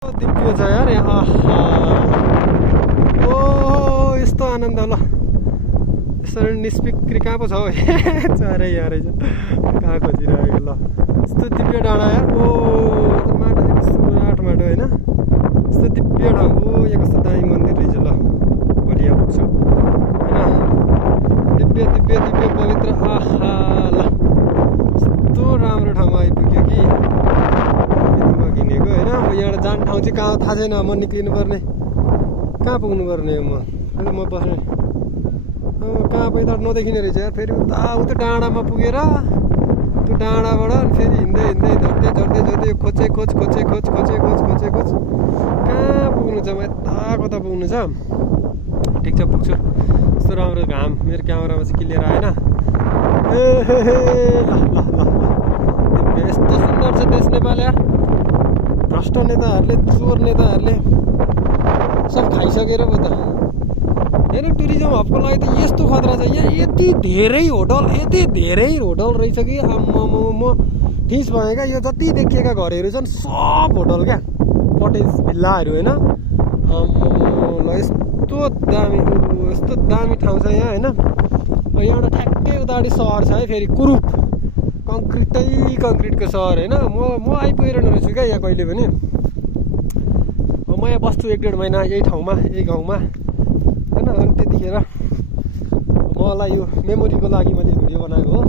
दिव्य छ यार यहाँ। ओ यस्तो आनन्द ल यसरी निस्पिक्री कहाँ पो छ हौ चारै यहाँ रहेछ कहाँ खोजिरहेको ल यस्तो दिव्य डाँडा यार। ओ माटो चाहिँ माटो होइन यस्तो दिव्य ठाउँ। ओ यहाँ कस्तो दामी मन्दिर रहेछ ल भोलि यहाँ पुग्छु होइन। दिव्य दिव्य दिव्य पवित्र आहा ल यस्तो राम्रो ठाउँमा आइपुग्यो कि किनेको होइन। अब यहाँबाट जाने ठाउँ चाहिँ कहाँ थाहा छैन। म निक्लिनु पर्ने कहाँ पुग्नु पर्ने हो म बस्ने कहाँ पो यता नदेखिने रहेछ यार। फेरि उता उता डाँडामा पुगेर त्यो डाँडाबाट फेरि हिँड्दै हिँड्दै झर्दै झर्दै झर्दै खोजे खोज खोजे खोज खोजे खोज खोजे खोज कहाँ पुग्नु छ। म यता कता पुग्नु छ। ठिक छ पुग्छु। यस्तो राम्रो घाम मेरो क्यामेरामा चाहिँ क्लियर आएन। ए ल ल ल यस्तो सुन्दर छ देश नेपाल यार। भ्रष्ट नेताहरूले चोर नेताहरूले सब खाइसकेर पो त। हेर्नु टुरिज्म हबको लागि त यस्तो खतरा छ यहाँ। यति धेरै होटल रहेछ कि म ठिस भयो क्या। यो जति देखिएका घरहरू छन् सब होटल क्या कटेज भिल्लाहरू होइन। ल यस्तो दामी ठाउँ छ यहाँ होइन। यहाँबाट ठ्याक्कै उतापट्टि सहर छ है फेरि कुरूप कङ्क्रिटको सहर होइन। म आइपुगेर रहेछु क्या यहाँ कहिले पनि। म यहाँ बस्छु 1-1.5 महिना यही ठाउँमा यही गाउँमा होइन। अनि त्यतिखेर मलाई यो मेमोरीको लागि मैले भिडियो बनाएको हो।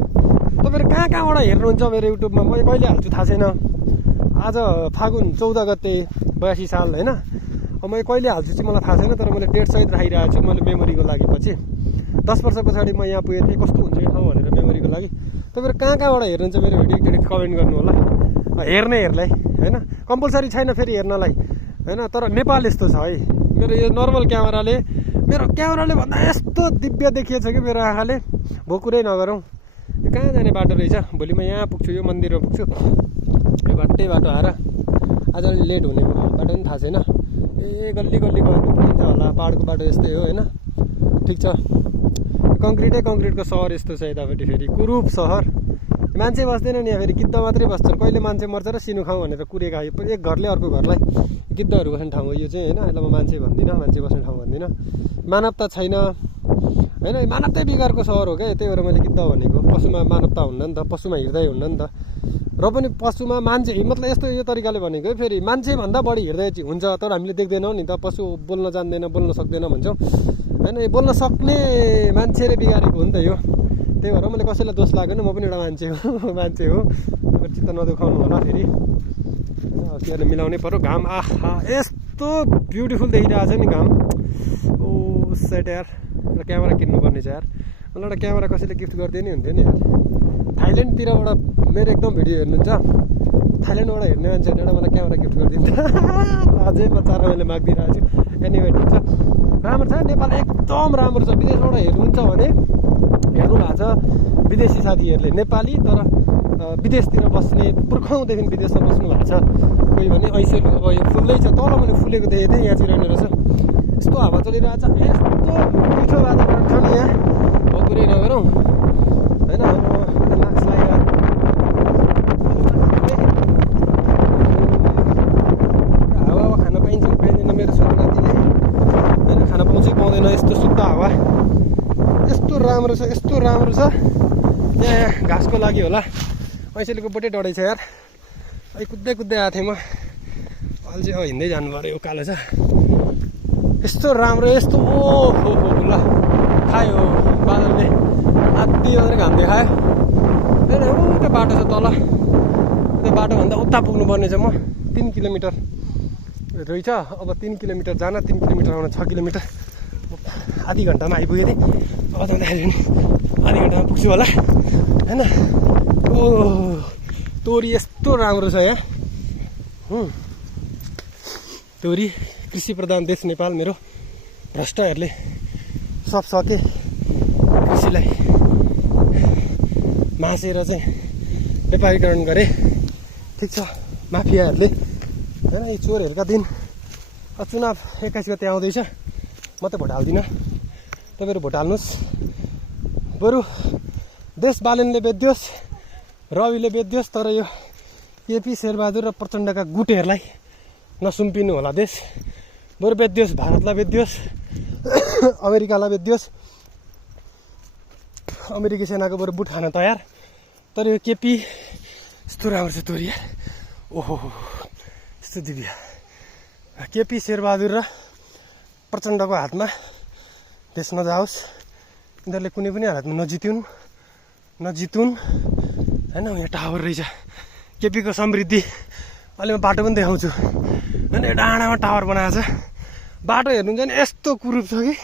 तपाईँहरू कहाँबाट हेर्नुहुन्छ मेरो युट्युबमा म कहिले हाल्छु थाहा छैन। आज फागुन 14 गते 82 साल होइन। म कहिले हाल्छु चाहिँ मलाई थाहा छैन। तर मैले डेट सहित राखिरहेको छु मैले मेमोरीको लागि। पछि 10 वर्ष पछाडि म यहाँ पुगेको थिएँ कस्तो हुन्छ यो ठाउँ भनेर मेमोरीको लागि। तपाईँहरू कहाँबाट हेर्नुहुन्छ मेरो भिडियो एकचोटि कमेन्ट गर्नु होला। हेर्नेहरूलाई होइन कम्पलसरी छैन फेरि हेर्नलाई होइन। तर नेपाल यस्तो छ है। मेरो यो नर्मल क्यामेराले भन्दा यस्तो दिव्य देखिएछ कि मेरो आँखाले भोकुरै नगरौँ। यो कहाँ जाने बाटो रहेछ। भोलि म यहाँ पुग्छु यो मन्दिरमा पुग्छु। यो बाटो आएर आज अलि लेट हुने बाटो पनि थाहा छैन। ए गल्ली गल्ली गर्नु पुगिन्छ होला। पाहाडको बाटो यस्तै हो होइन। ठिक छ कङ्क्रिटको सहर यस्तो छ यतापट्टि फेरि कुरूप सहर। मान्छे बस्दैन नि यहाँ फेरि गिद्ध मात्रै बस्छन्। कहिले मान्छे मर्छ र सिनु खाउँ भनेर कुरेको आयो। एक घरले अर्को घरलाई गिद्धहरू बस्ने ठाउँ हो यो चाहिँ होइन। यसलाई म मान्छे भन्दिनँ मान्छे बस्ने ठाउँ भन्दिनँ। मानवता छैन होइन। मानवतै बिगारको सहर हो क्या। त्यही भएर मैले गिद्ध भनेको। पशुमा मानवता हुन्न नि त पशुमा हृदय हुन्न नि त। र पनि पशुमा मान्छे मतलब यस्तो यो तरिकाले भनेको है फेरि मान्छेभन्दा बढी हृदय चाहिँ हुन्छ। तर हामीले देख्दैनौँ नि त। पशु बोल्न जान्दैन बोल्न सक्दैन भन्छौँ होइन। बोल्न सक्ने मान्छेले बिगारेको हो नि त यो। त्यही भएर मैले कसैलाई दोष लागेन। म पनि एउटा मान्छे हो चित्त नदुखाउनु होला फेरि। के गर्नु मिलाउनै पर्यो। घाम आहा यस्तो ब्युटिफुल देखिरहेको छ नि घाम। ओ सेट यार एउटा क्यामेरा किन्नुपर्ने छ यार। मलाई एउटा क्यामेरा कसैले गिफ्ट गरिदिए नि हुन्थ्यो नि यार। थाइल्यान्डतिरबाट मेरो एकदम भिडियो हेर्नुहुन्छ थाइल्यान्डबाट हेर्ने मान्छेहरूले एउटा मलाई क्यामेरा गिफ्ट गरिदिन्छ। अझै बचाएर मैले मागिदिइरहेको छु। एनिवे ठिक छ राम्रो छ नेपाल एकदम राम्रो छ। विदेशबाट हेर्नुहुन्छ भने हेर्नु भएको छ विदेशी साथीहरूले नेपाली तर विदेशतिर बस्ने पुर्खौँदेखि विदेशमा बस्नु भएको छ। कोही भने ऐसे अब यो फुल्दै छ तल मैले फुलेको देखेको थिएँ यहाँ चाहिँ रहेन रहेछ। यस्तो हावा चलिरहेको छ यस्तो मिठो वातावरण छ नि यहाँ बकुरै नगरौँ होइन। लाक्स लागिरहेको हावा खान पाइन्छ कि पाइँदैन मेरो छोरीनातीले होइन। खान पाउँछै पाउँदैन यस्तो शुद्ध हावा यस्तो राम्रो छ यहाँ। घाँसको लागि होला ऐसेलेको बोटै डढेछ यार। अहिले कुद्दै आएको थिएँ म। अहिले चाहिँ हिँड्दै जानु पऱ्यो उकालो छ यस्तो राम्रो यस्तो ओहो ल खायो बादलले आधी मात्रै घाम देखायो होइन। एउटा बाटो छ तल त्यो बाटोभन्दा उता पुग्नुपर्ने छ। म 3 किलोमिटर रहेछ। अब 3 किलोमिटर जान 3 किलोमिटर आउन 6 किलोमिटर आधी घन्टामा आइपुगेँ थिएँ। अब जाँदाखेरि नि आधी घन्टामा पुग्छु होला होइन। ओ तोरी यस्तो राम्रो छ यहाँ। तोरी कृषि प्रधान देश नेपाल मेरो। भ्रष्टहरूले सब सके कृषिलाई मासेर चाहिँ व्यापारीकरण गरे। ठिक छ माफियाहरूले होइन। यी चोरहरूका दिन चुनाव 21 गते आउँदैछ। म त भोट हाल्दिनँ। तपाईँहरू भोट हाल्नुहोस्। बरु देश बालनले बेच्दियोस् रविले बेच्दियोस् तर यो केपी शेरबहादुर र प्रचण्डका गुटेहरूलाई नसुम्पिनु होला देश, बरु बेच्दियोस्, भारतलाई बेच्दियोस्, अमेरिकालाई बेच्दियोस्, अमेरिकी सेनाको बरु बुट खान तयार। तर यो केपी यस्तो राम्रो छ तोरिया, ओहो यस्तो दिव्य। केपी शेरबहादुर र प्रचण्डको हातमा देश नजाओस्, यिनीहरूले कुनै पनि हालतमा नजितुन् होइन। यहाँ टावर रहेछ केपीको समृद्धि, अहिले म बाटो पनि देखाउँछु होइन। यो डाँडामा टावर बनाएको छ, बाटो हेर्नुहुन्छ नि यस्तो कुरूप छ कि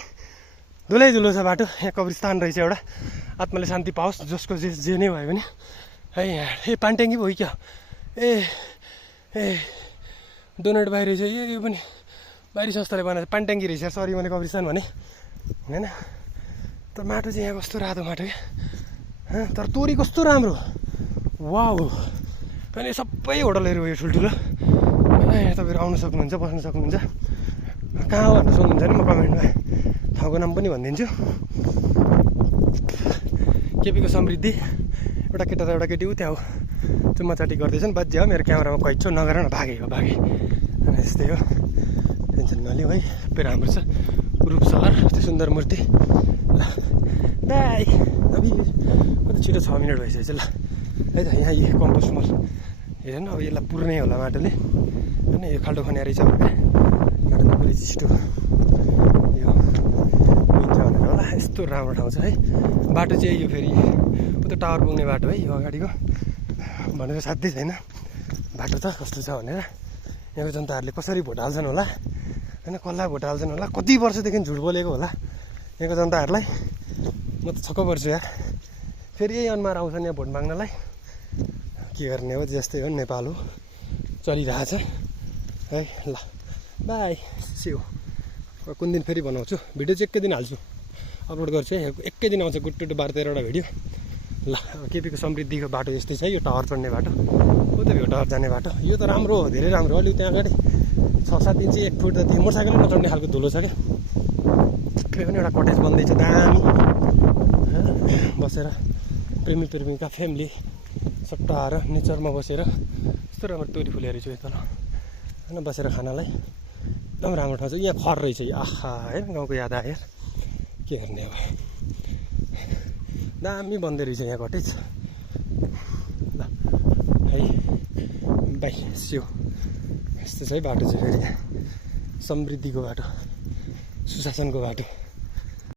धुलै छ बाटो। यहाँ कब्रिस्तान रहेछ एउटा, आत्माले शान्ति पाओस् जसको जे नै भयो भने है। यहाँ पानट्याङ्की भयो क्या, डोनेट बाहिर रहेछ यो पनि, बाहिरी संस्थाले बनाएको पानट्याङ्की रहेछ। सरी मैले कब्रिस्तान भने होइन। तर माटो चाहिँ यहाँ कस्तो रातो माटो क्या, तर तोरी कस्तो राम्रो, वाउ। अनि सबै होटलहरू हो यो ठुल्ठुलो। तपाईँहरू आउनु सक्नुहुन्छ, बस्नु सक्नुहुन्छ। कहाँ हो भन्नु सक्नुहुन्छ नि, म कमेन्टमा ठाउँको नाम पनि भनिदिन्छु। केपीको समृद्धि, एउटा केटा र एउटा केटी ऊ त्यहाँ हो चुम्माचाटी गर्दैछन्। बाज्य हो मेरो क्यामेरामा कैद छ, नगर न, भागे अनि यस्तै हो। टेन्सन नलिऊ है, सबै राम्रो छ। रूप सहर, त्यो सुन्दर मूर्ति। ल बाई, कति छिटो 6 मिनट भइसकेछ ल है त। यहाँ यो कम्पोस्ट मल हेर न, अब यसलाई पुर्ने होला माटोले होइन। यो खाल्डो खन्या रहेछ माटोले पुरै छिटो यो हुन्छ भनेर होला। यस्तो राम्रो ठाउँ छ है। बाटो चाहिँ यो फेरि उता टावर पुग्ने बाटो है यो अगाडिको भनेर साध्यै छैन बाटो त कस्तो छ भनेर। यहाँको जनताहरूले कसरी भोट हाल्छन् होला होइन, कसलाई भोट हाल्छन् होला, कति वर्षदेखि झुट बोलेको होला यहाँको जनताहरूलाई। म त छक्क पर्छु यार। फेरि यही अनुहार आउँछन् यहाँ भोट माग्नलाई, के गर्ने हो, जस्तै हो नेपाल हो, चलिरहेछ है। ल बाई, सियो। कुन दिन फेरि बनाउँछु भिडियो चाहिँ, एकै दिन हाल्छु, अपलोड गर्छु है। एकै दिन आउँछ गुट्टु 12-13वटा भिडियो। ल केपीको समृद्धिको बाटो यस्तै छ, यो टावर चढ्ने बाटो हो त, यो टावर जाने बाटो। यो त राम्रो हो, धेरै राम्रो हो। अलि त्यहाँ अगाडि 6-7 इन्च 1 फुट जति मोटरसाइकलले नचढ्ने खालको धुलो छ क्या। ठिकै पनि एउटा कटेज बन्दैछ दामी, बसेर प्रेमिका फ्यामिली सट्टाएर नेचरमा बसेर यस्तो राम्रो तोरी फुलेर छु तल होइन, बसेर खानालाई एकदम राम्रो ठाउँ छ। यहाँ खर रहेछ, आहा हेर गाउँको याद आयो यार, के गर्ने अब। दामी बन्दै रहेछ यहाँ कटेज। ल है बाई, सियो। यस्तो छ है बाटो चाहिँ फेरि, समृद्धिको बाटो, सुशासनको बाटो।